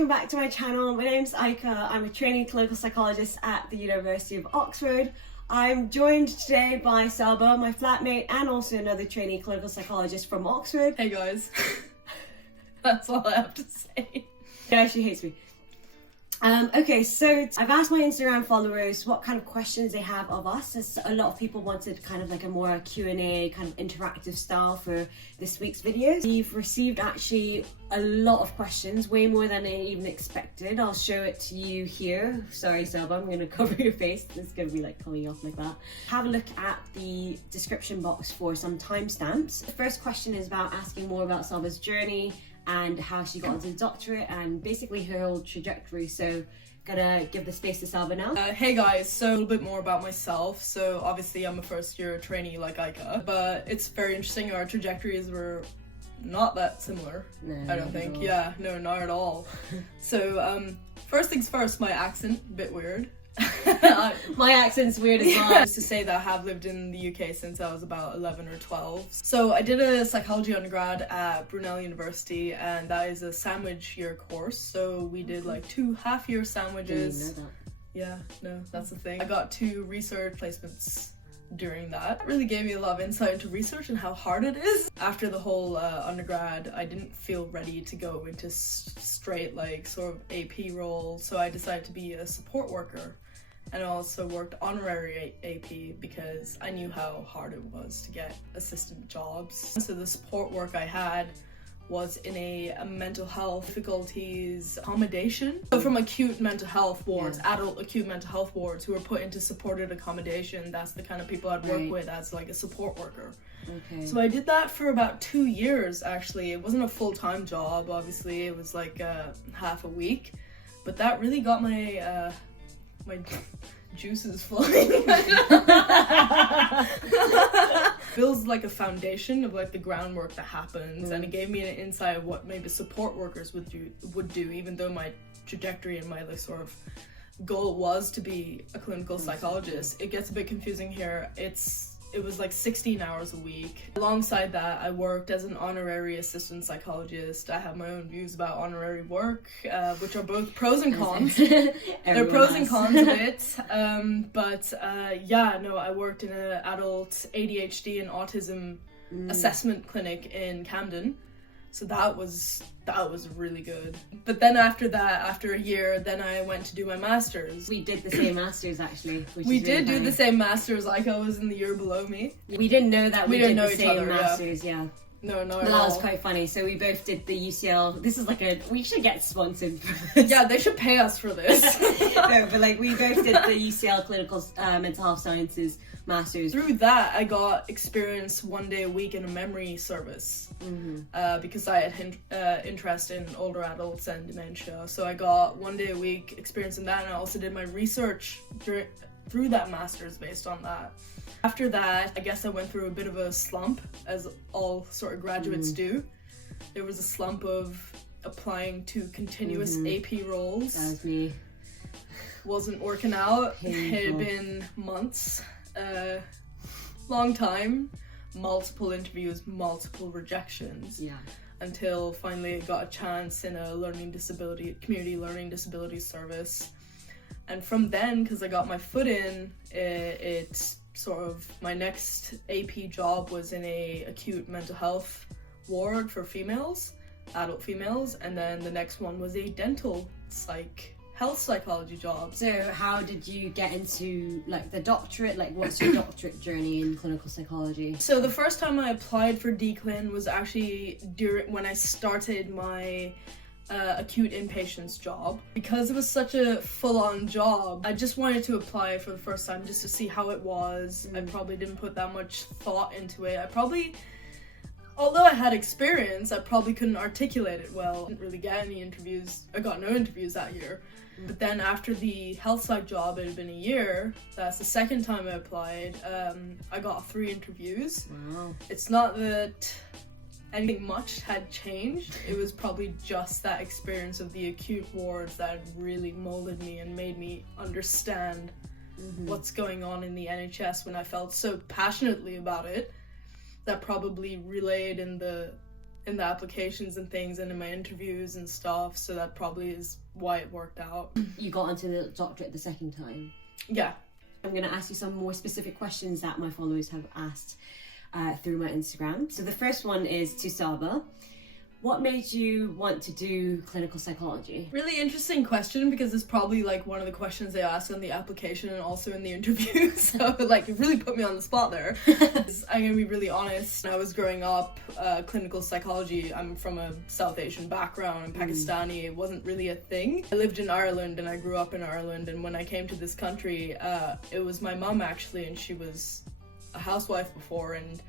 welcome back to my channel. My name's Aika. I'm a trainee clinical psychologist at the University of Oxford. I'm joined today by Saba, my flatmate, and also another trainee clinical psychologist from Oxford. Hey guys. That's all I have to say. Yeah, she hates me. Okay, so I've asked my Instagram followers what kind of questions they have of us, as a lot of people wanted kind of like a more Q&A kind of interactive style for this week's videos. We've received actually a lot of questions, way more than I even expected. I'll show it to you here. Sorry Saba, I'm going to cover your face. It's going to be like coming off like that. Have a look at the description box for some timestamps. The first question is about asking more about Saba's journey and how she got into the doctorate and basically her whole trajectory. So gonna give the space to Saba now. Hey guys, so a little bit more about myself. So obviously I'm a first year trainee like Aika, but it's very interesting. Our trajectories were not that similar. No, I don't think. Yeah, no, not at all. So first things first, my accent, a bit weird. My accent's weird as well. Just to say that I have lived in the UK since I was about 11 or 12. So I did a psychology undergrad at Brunel University, and that is a sandwich year course. So we did like 2 half-year sandwiches. Didn't know that. Yeah, no, that's the thing. I got 2 research placements during that. It really gave me a lot of insight into research and how hard it is. After the whole undergrad, I didn't feel ready to go into straight like sort of AP role, so I decided to be a support worker. And I also worked honorary AP because I knew how hard it was to get assistant jobs. So the support work I had was in a mental health difficulties accommodation. So from acute mental health wards, adult acute mental health wards who were put into supported accommodation, that's the kind of people I'd work with as like a support worker. Okay. So I did that for about 2 years actually. It wasn't a full-time job, obviously. It was like half a week. But that really got my my juices flowing. Builds like a foundation of like the groundwork that happens, and it gave me an insight of what maybe support workers would do, even though my trajectory and my like sort of goal was to be a clinical psychologist. It gets a bit confusing here. It was like 16 hours a week. Alongside that, I worked as an honorary assistant psychologist. I have my own views about honorary work, which are both pros and cons. They're pros and cons of it. Yeah, no, I worked in an adult ADHD and autism assessment clinic in Camden. So that was really good. But then after that, after a year, then I went to do my master's. We did the same master's actually. We did do the same master's. Like I was in the year below me. We didn't know that we did know the each same other, masters. Yeah. No, But that was quite funny. So we both did the UCL. This is like we should get sponsored for this. Yeah, they should pay us for this. No, but like we both did the UCL clinical mental health sciences masters. Through that, I got experience 1 day a week in a memory service because I had interest in older adults and dementia. So I got 1 day a week experience in that, and I also did my research through that master's based on that. After that, I guess I went through a bit of a slump, as all sort of graduates do. There was a slump of applying to continuous AP roles. That was me. Wasn't working out. Painful. It had been months. Long time. Multiple interviews, multiple rejections. Yeah. Until finally I got a chance in a community learning disability service. And from then, because I got my foot in, it sort of, my next AP job was in a acute mental health ward for females, adult females, and then the next one was a dental health psychology job. So how did you get into like the doctorate? Like what's your doctorate journey in clinical psychology? So the first time I applied for DClin was actually when I started my acute inpatients job. Because it was such a full-on job, I just wanted to apply for the first time just to see how it was. I probably didn't put that much thought into it. Although I had experience, I probably couldn't articulate it well. I didn't really get any interviews. I got no interviews that year. But then after the health psych job, it had been a year. That's the second time I applied. I got 3 interviews. Wow. It's not that anything much had changed. It was probably just that experience of the acute wards that had really molded me and made me understand what's going on in the NHS when I felt so passionately about it. That probably relayed in the in the applications and things and in my interviews and stuff, so that probably is why it worked out. You got onto the doctorate the second time? Yeah. I'm going to ask you some more specific questions that my followers have asked through my Instagram. So the first one is to Saba. What made you want to do clinical psychology? Really interesting question, because it's probably like one of the questions they ask on the application and also in the interview. So like it really put me on the spot there. I'm gonna be really honest. When I was growing up, clinical psychology, I'm from a South Asian background, and Pakistani, it wasn't really a thing. I lived in Ireland and I grew up in Ireland, and when I came to this country, it was my mum actually, and she was a housewife before, and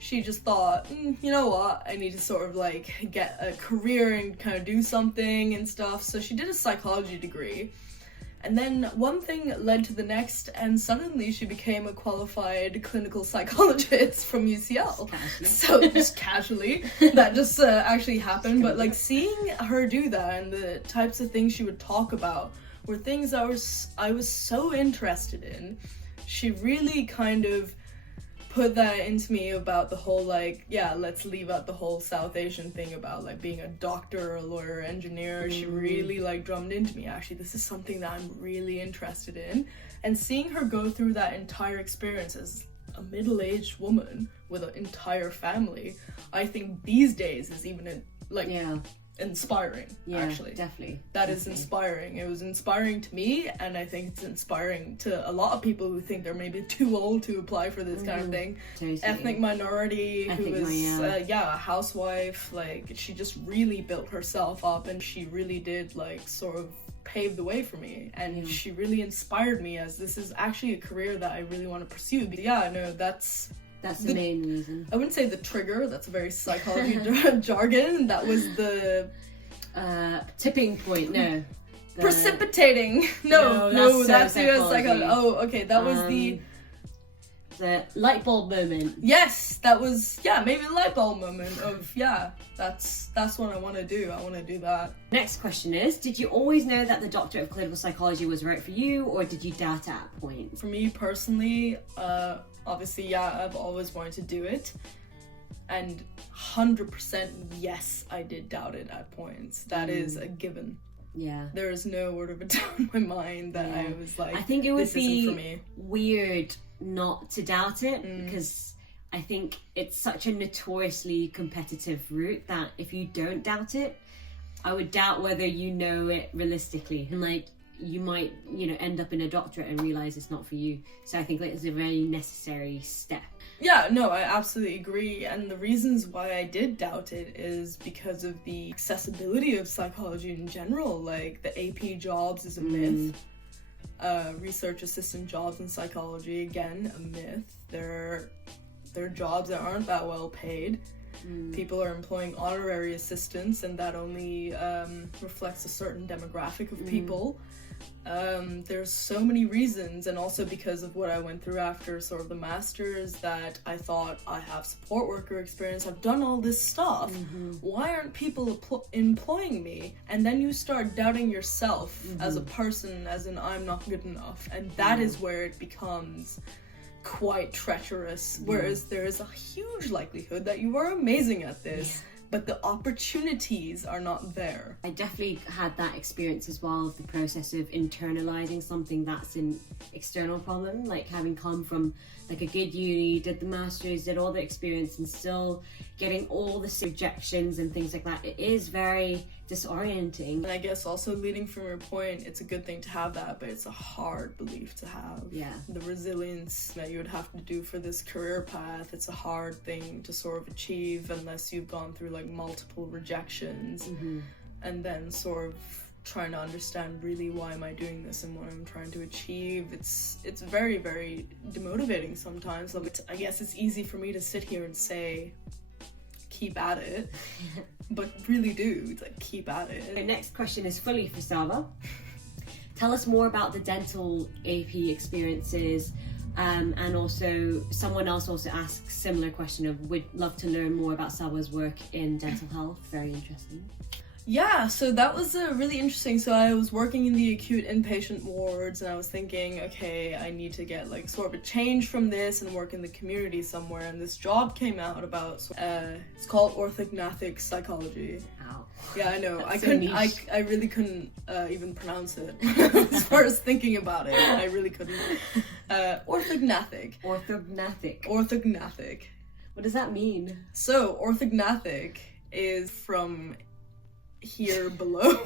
she just thought, you know what, I need to sort of like get a career and kind of do something and stuff. So she did a psychology degree. And then one thing led to the next, and suddenly she became a qualified clinical psychologist from UCL. So just casually, that just actually happened. But like seeing her do that and the types of things she would talk about were things I was so interested in. She really kind of put that into me about the whole like, yeah, let's leave out the whole South Asian thing about like being a doctor, a lawyer, engineer. She really like drummed into me, actually, this is something that I'm really interested in. And seeing her go through that entire experience as a middle-aged woman with an entire family, I think these days is even inspiring. Actually, definitely. That is inspiring. It was inspiring to me, and I think it's inspiring to a lot of people who think they're maybe too old to apply for this kind of thing. Totally. Ethnic minority who is a housewife, like she just really built herself up, and she really did like sort of pave the way for me, and she really inspired me as this is actually a career that I really want to pursue. But that's the main reason. I wouldn't say the trigger, that's a very psychology jargon. That was the tipping point. No, precipitating. No, that's the psychology. Oh, okay, that was the light bulb moment. Yes, that was maybe a light bulb moment of that's what I want to do. I want to do that. Next question is, did you always know that the Doctorate of Clinical Psychology was right for you, or did you doubt it at a point? For me personally, obviously, I've always wanted to do it, and 100% yes, I did doubt it at points. That is a given. Yeah. There is no word of a doubt in my mind that I was like, I think it would be for me. Weird not to doubt it, because I think it's such a notoriously competitive route that if you don't doubt it, I would doubt whether you know it realistically, and like you might end up in a doctorate and realize it's not for you. So I think like it's a very necessary step. Yeah, no, I absolutely agree. And the reasons why I did doubt it is because of the accessibility of psychology in general. Like the AP jobs is a myth. Research assistant jobs in psychology, again, a myth. They're jobs that aren't that well paid. People are employing honorary assistants, and that only reflects a certain demographic of people. There's so many reasons, and also because of what I went through after sort of the masters, that I thought, I have support worker experience, I've done all this stuff, why aren't people employing me? And then you start doubting yourself as a person, as in I'm not good enough, and that is where it becomes quite treacherous, whereas there is a huge likelihood that you are amazing at this, but the opportunities are not there. I definitely had that experience as well, of the process of internalizing something that's an external problem, like having come from like a good uni, did the masters, did all the experience, and still getting all the rejections and things like that. It is very disorienting. And I guess also leading from your point, it's a good thing to have that, but it's a hard belief to have. Yeah. The resilience that you would have to do for this career path, it's a hard thing to sort of achieve unless you've gone through like multiple rejections and then sort of trying to understand really why am I doing this and what I'm trying to achieve. It's very, very demotivating sometimes. Like, I guess it's easy for me to sit here and say keep at it, but really do like keep at it. The next question is fully for Saba. Tell us more about the dental AP experiences, and also someone else also asks similar question of would love to learn more about Saba's work in dental health. Very interesting. Yeah, so that was really interesting. So I was working in the acute inpatient wards, and I was thinking, okay, I need to get like sort of a change from this and work in the community somewhere. And this job came out about, it's called orthognathic psychology. Ow. Yeah, I know. That's I really couldn't even pronounce it as far as thinking about it. I really couldn't. Orthognathic. Orthognathic. What does that mean? So orthognathic is from here below.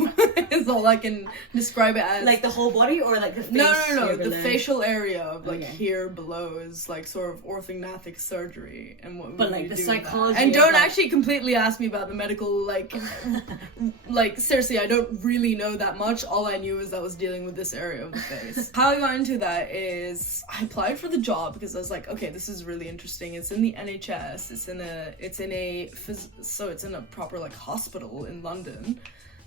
Is all I can describe it as. Like the whole body, or like the face? No. The facial area of like Okay. here below is like sort of orthognathic surgery, and what. But we like the do in that. psychology. And of, don't like... actually completely ask me about the medical like. Like seriously, I don't really know that much. All I knew is that I was dealing with this area of the face. How I got into that is I applied for the job because I was like, okay, this is really interesting. It's in the NHS. It's in a proper like hospital in London.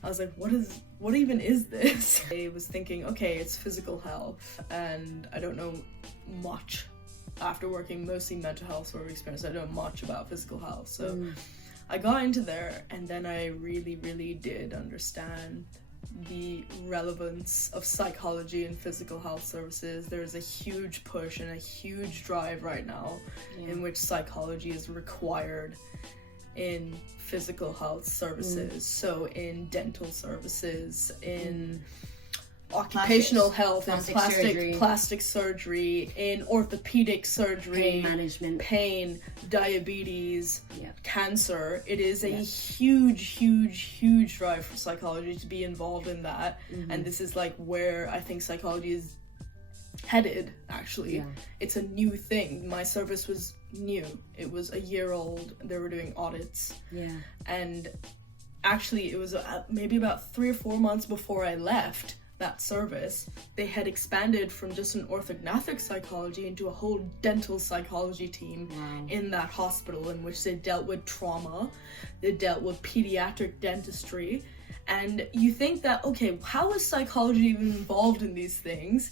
I was like, what even is this? I was thinking, okay, it's physical health, and I don't know much. After working mostly mental health sort of experience, I don't know much about physical health. So I got into there, and then I really, really did understand the relevance of psychology and physical health services. There's a huge push and a huge drive right now in which psychology is required in physical health services, so in dental services, in occupational health, and plastic surgery, in orthopedic surgery, pain, diabetes, cancer. It is a huge drive for psychology to be involved in that, and this is like where I think psychology is headed, actually. It's a new thing. My service was new. It was a year old. They were doing audits. And actually it was maybe about 3 or 4 months before I left that service, they had expanded from just an orthognathic psychology into a whole dental psychology team in that hospital, in which they dealt with trauma, they dealt with pediatric dentistry. And you think that, okay, how is psychology even involved in these things?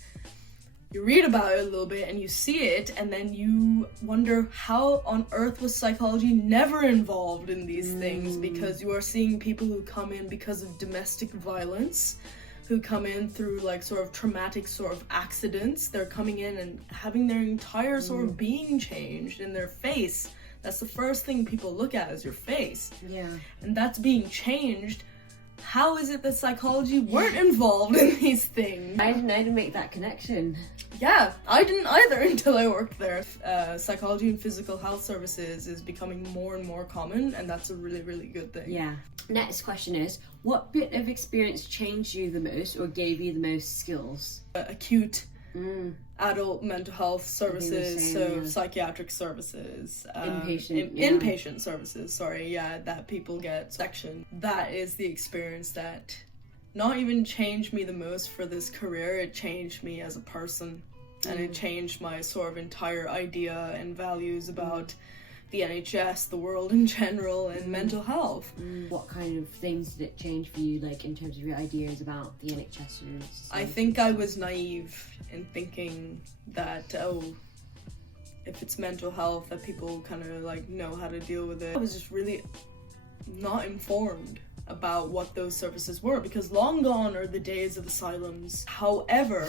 You read about it a little bit and you see it, and then you wonder how on earth was psychology never involved in these things, because you are seeing people who come in because of domestic violence, who come in through like sort of traumatic sort of accidents. They're coming in and having their entire sort of being changed in their face. That's the first thing people look at, is your face. And that's being changed. How is it that psychology weren't involved in these things? I didn't know to make that connection. Yeah, I didn't either until I worked there. Psychology and physical health services is becoming more and more common, and that's a really, really good thing. Next question is, what bit of experience changed you the most or gave you the most skills? Acute adult mental health services, psychiatric services, inpatient services, that people get section. That is the experience that not even changed me the most for this career, it changed me as a person, and it changed my sort of entire idea and values about the NHS, the world in general, and mental health. What kind of things did it change for you, like in terms of your ideas about the NHS? I think I was naive in thinking that, if it's mental health, that people kind of like know how to deal with it. I was just really not informed about what those services were, because long gone are the days of asylums. However,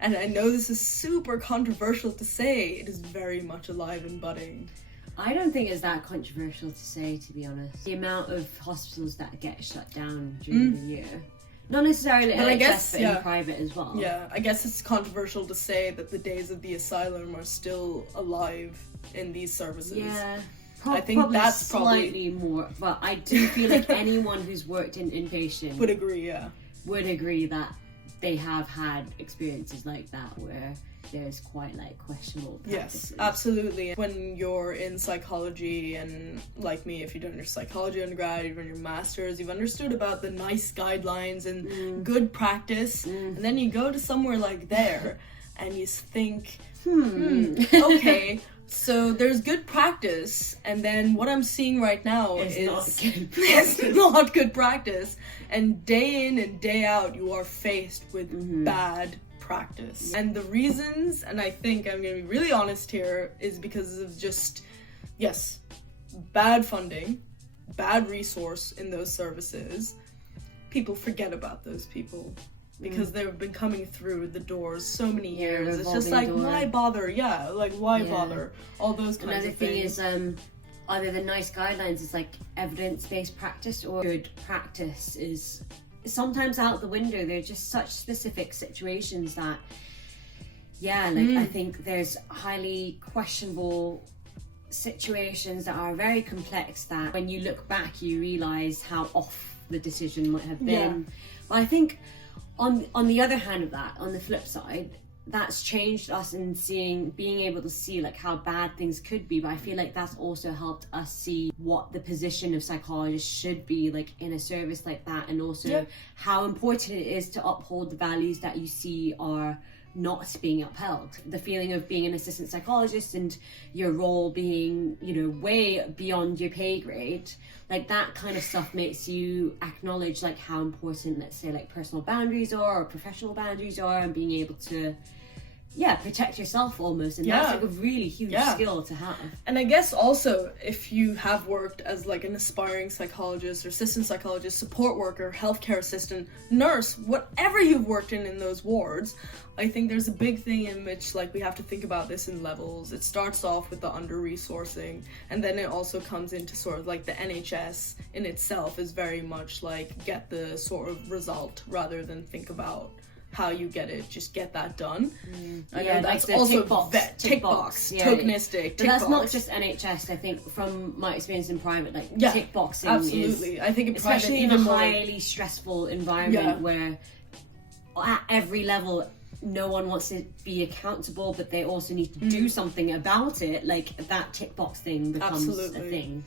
and I know this is super controversial to say, it is very much alive and budding. I don't think it's that controversial to say, to be honest. The amount of hospitals that get shut down during the year. Not necessarily NHS, but in private as well. Yeah, I guess it's controversial to say that the days of the asylum are still alive in these services. Yeah. I think that's slightly more, but I do feel like anyone who's worked in inpatient would agree that they have had experiences like that where there's quite like questionable practices. Yes, absolutely. When you're in psychology, and like me, if you've done your psychology undergrad, you've done your master's, you've understood about the nice guidelines and good practice, and then you go to somewhere like there and you think, okay, so there's good practice, and then what I'm seeing right now is not good practice, and day in and day out you are faced with bad practice. And the reasons, and I think I'm gonna be really honest here, is because of just, bad funding, bad resource in those services, people forget about those people because they've been coming through the doors so many years. It's just like, why bother? Yeah, like, why bother? All those kinds of things. Another thing is, other than nice guidelines, is like evidence-based practice or good practice is sometimes out the window. They're just such specific situations that, I think there's highly questionable situations that are very complex that when you look back you realize how off the decision might have been. But I think on the other hand of that, on the flip side, that's changed us in being able to see like how bad things could be, but I feel like that's also helped us see what the position of psychologists should be like in a service like that, and also how important it is to uphold the values that you see are not being upheld. The feeling of being an assistant psychologist and your role being, you know, way beyond your pay grade, like that kind of stuff makes you acknowledge like how important, let's say, like personal boundaries are or professional boundaries are, and being able to protect yourself almost, and that's like a really huge skill to have. And I guess also if you have worked as like an aspiring psychologist or assistant psychologist, support worker, healthcare assistant, nurse, whatever you've worked in those wards, I think there's a big thing in which like we have to think about this in levels. It starts off with the under-resourcing, and then it also comes into sort of like the NHS in itself is very much like get the sort of result rather than think about how you get it, just get that done. I know that's like also tick box, tokenistic. But that's not just NHS. I think from my experience in private, like tick boxing absolutely. I think in private, especially in a highly stressful environment where at every level no one wants to be accountable, but they also need to do something about it. Like that tick box thing becomes a thing.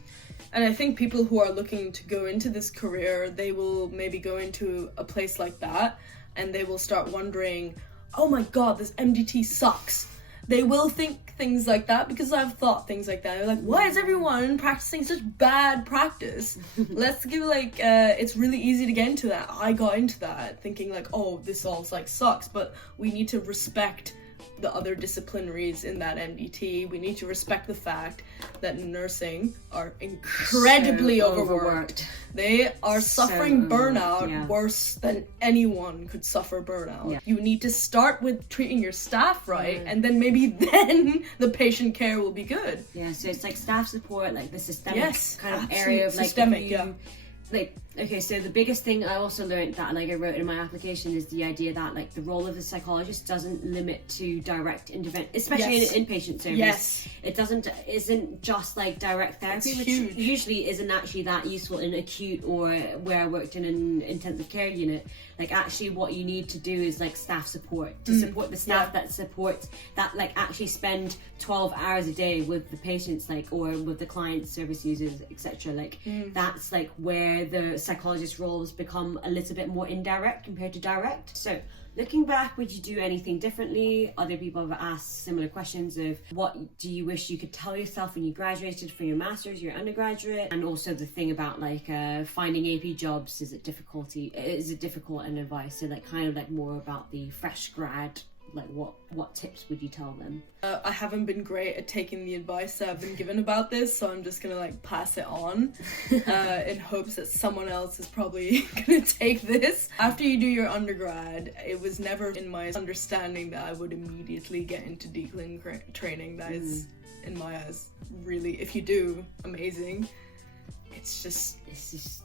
And I think people who are looking to go into this career, they will maybe go into a place like that and they will start wondering, oh my god, this MDT sucks. They will think things like that, because I've thought things like that. They're like, why is everyone practicing such bad practice? Let's give it's really easy to get into that. I got into that thinking like, oh, this all like sucks, but we need to respect the other disciplinaries in that MDT. We need to respect the fact that nursing are incredibly overworked. They are suffering burnout worse than anyone could suffer burnout. You need to start with treating your staff right, and then maybe then the patient care will be good. So it's like staff support, like the systemic kind of area of like systemic, like, okay, so the biggest thing I also learned that like I wrote in my application is the idea that like the role of the psychologist doesn't limit to direct intervention, especially in an inpatient service. It isn't just like direct therapy, which usually isn't actually that useful in acute or where I worked in an intensive care unit. Like actually what you need to do is like staff support, to support the staff that like actually spend 12 hours a day with the patients, like, or with the clients, service users, etc. Like that's like where the psychologist roles become a little bit more indirect compared to direct. So looking back, would you do anything differently? Other people have asked similar questions of what do you wish you could tell yourself when you graduated from your master's, your undergraduate, and also the thing about like finding AP jobs. Is it difficult and advice? So like kind of like more about the fresh grad, like what tips would you tell them? I haven't been great at taking the advice that I've been given about this, so I'm just gonna like pass it on in hopes that someone else is probably gonna take this. After you do your undergrad, it was never in my understanding that I would immediately get into declin training. That is, in my eyes, really, if you do, amazing. It's just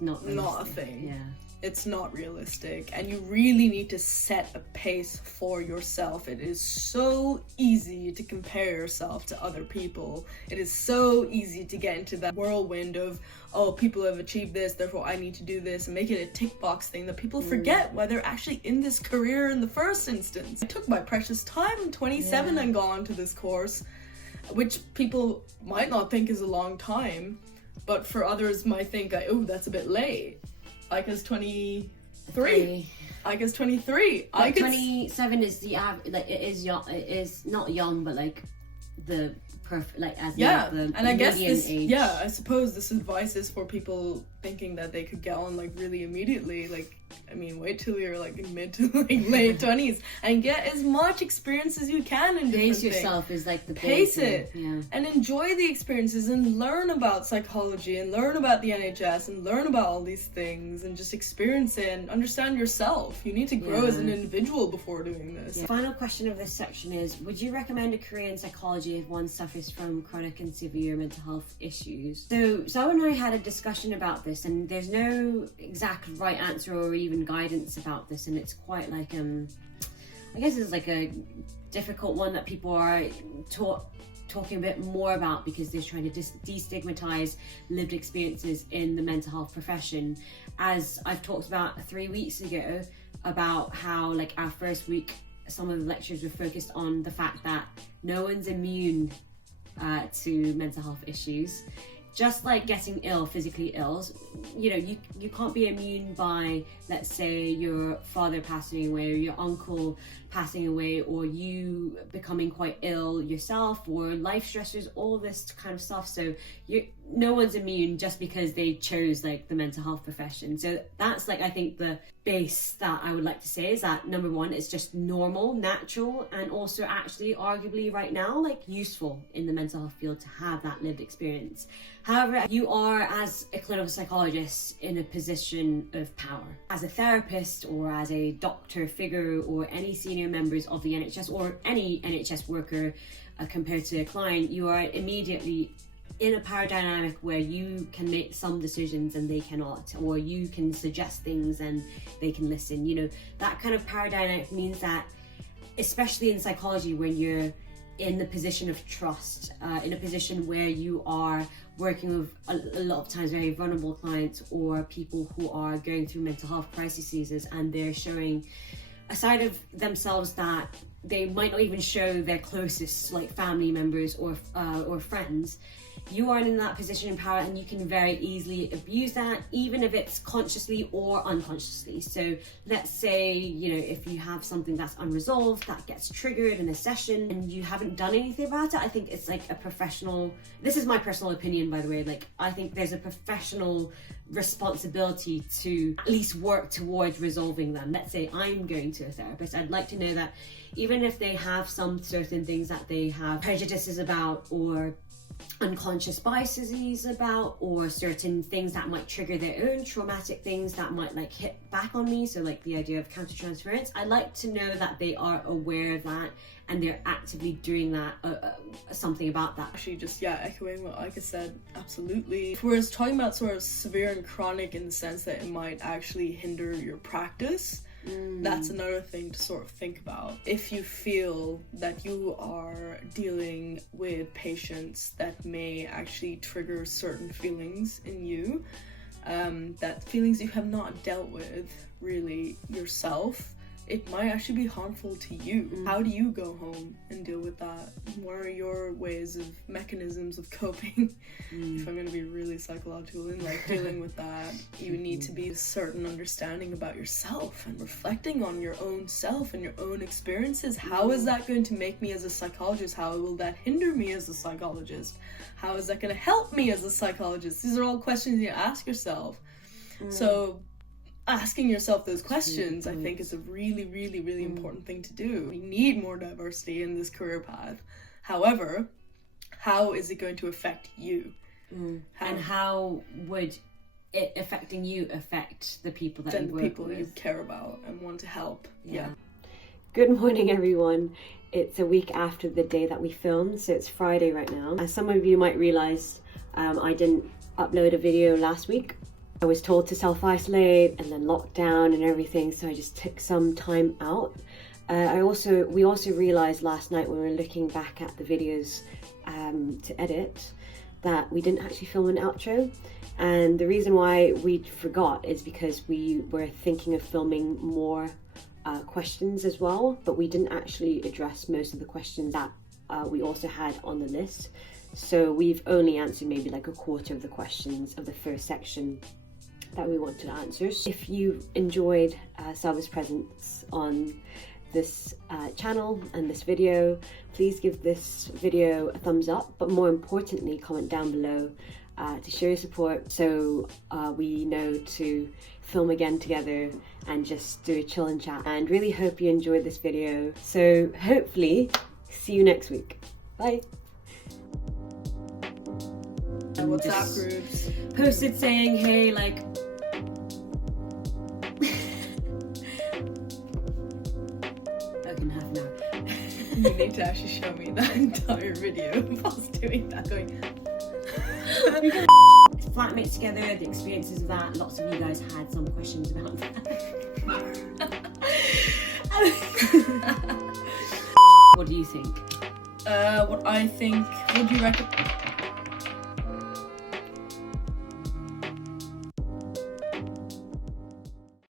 not a thing. It's not realistic, and you really need to set a pace for yourself. It is so easy to compare yourself to other people. It is so easy to get into that whirlwind of, oh, people have achieved this, therefore I need to do this, and make it a tick box thing that people forget why they're actually in this career in the first instance. I took my precious time, I'm 27 and got onto this course, which people might not think is a long time, but for others might think, oh, that's a bit late. Aika's 23. Aika's 23. Like 27 is the like it is young. It is not young, but like the perfect, like as yeah, the and I guess median this, age. yeah, I suppose this advice is for people thinking that they could get on like really immediately. Like, I mean, wait till you're like in mid to like late 20s and get as much experience as you can in different Pace things. yourself is like the Pace big it, thing. Yeah. and enjoy the experiences and learn about psychology and learn about the NHS and learn about all these things and just experience it and understand yourself. You need to grow as an individual before doing this. Yeah. Final question of this section is, would you recommend a career in psychology if one suffers from chronic and severe mental health issues? So Saba and I had a discussion about this, and there's no exact right answer or even guidance about this, and it's quite like I guess it's like a difficult one that people are talking a bit more about because they're trying to destigmatize lived experiences in the mental health profession. As I've talked about 3 weeks ago, about how like our first week some of the lectures were focused on the fact that no one's immune to mental health issues. Just like getting ill, physically ill, you know, you can't be immune by, let's say, your father passing away or your uncle passing away or you becoming quite ill yourself or life stressors, all this kind of stuff. So no one's immune just because they chose like the mental health profession. So that's like, I think the base that I would like to say is that number one, it's just normal, natural, and also actually arguably right now like useful in the mental health field to have that lived experience. However, you are as a clinical psychologist in a position of power. As a therapist or as a doctor figure or any senior members of the NHS or any NHS worker compared to a client, you are immediately in a power dynamic where you can make some decisions and they cannot, or you can suggest things and they can listen. You know, that kind of power dynamic means that, especially in psychology, when you're in the position of trust, in a position where you are working with a lot of times very vulnerable clients or people who are going through mental health crises, and they're showing a side of themselves that they might not even show their closest like family members or friends. You are in that position of power and you can very easily abuse that, even if it's consciously or unconsciously. So let's say, you know, if you have something that's unresolved that gets triggered in a session and you haven't done anything about it, I think it's like a professional, this is my personal opinion by the way, like I think there's a professional responsibility to at least work towards resolving them. Let's say I'm going to a therapist, I'd like to know that even if they have some certain things that they have prejudices about or unconscious biases about, or certain things that might trigger their own traumatic things that might like hit back on me, so like the idea of countertransference, I like to know that they are aware of that and they're actively doing that, something about that. Actually, just echoing what Ika said, absolutely. Whereas talking about sort of severe and chronic in the sense that it might actually hinder your practice, that's another thing to sort of think about. If you feel that you are dealing with patients that may actually trigger certain feelings in you, that feelings you have not dealt with really yourself, it might actually be harmful to you. How do you go home and deal with that? What are your ways of mechanisms of coping? If I'm going to be really psychological in like dealing with that, you need to be a certain understanding about yourself and reflecting on your own self and your own experiences. How is that going to make me as a psychologist? How will that hinder me as a psychologist? How is that going to help me as a psychologist? These are all questions you ask yourself. So asking yourself those questions, I think, is a really, really, really important thing to do. We need more diversity in this career path. However, how is it going to affect you? And how would it affecting you affect the people that you work with? The people you care about and want to help. Yeah. Good morning, everyone. It's a week after the day that we filmed, so it's Friday right now. As some of you might realize, I didn't upload a video last week. I was told to self-isolate and then lockdown and everything, so I just took some time out. We also realized last night when we were looking back at the videos to edit that we didn't actually film an outro, and the reason why we forgot is because we were thinking of filming more questions as well, but we didn't actually address most of the questions that we also had on the list. So we've only answered maybe like a quarter of the questions of the first section that we wanted to answer. If you enjoyed Saba's presence on this channel and this video, please give this video a thumbs up, but more importantly, comment down below to show your support, so we know to film again together and just do a chill and chat. And really hope you enjoyed this video. So hopefully see you next week. Bye. WhatsApp groups Posted saying, hey, like, okay, half an hour. you need to actually show me that entire video of us doing that, going Flatmates together, the experiences of that. Lots of you guys had some questions about that. What do you think? what I think, would you recommend?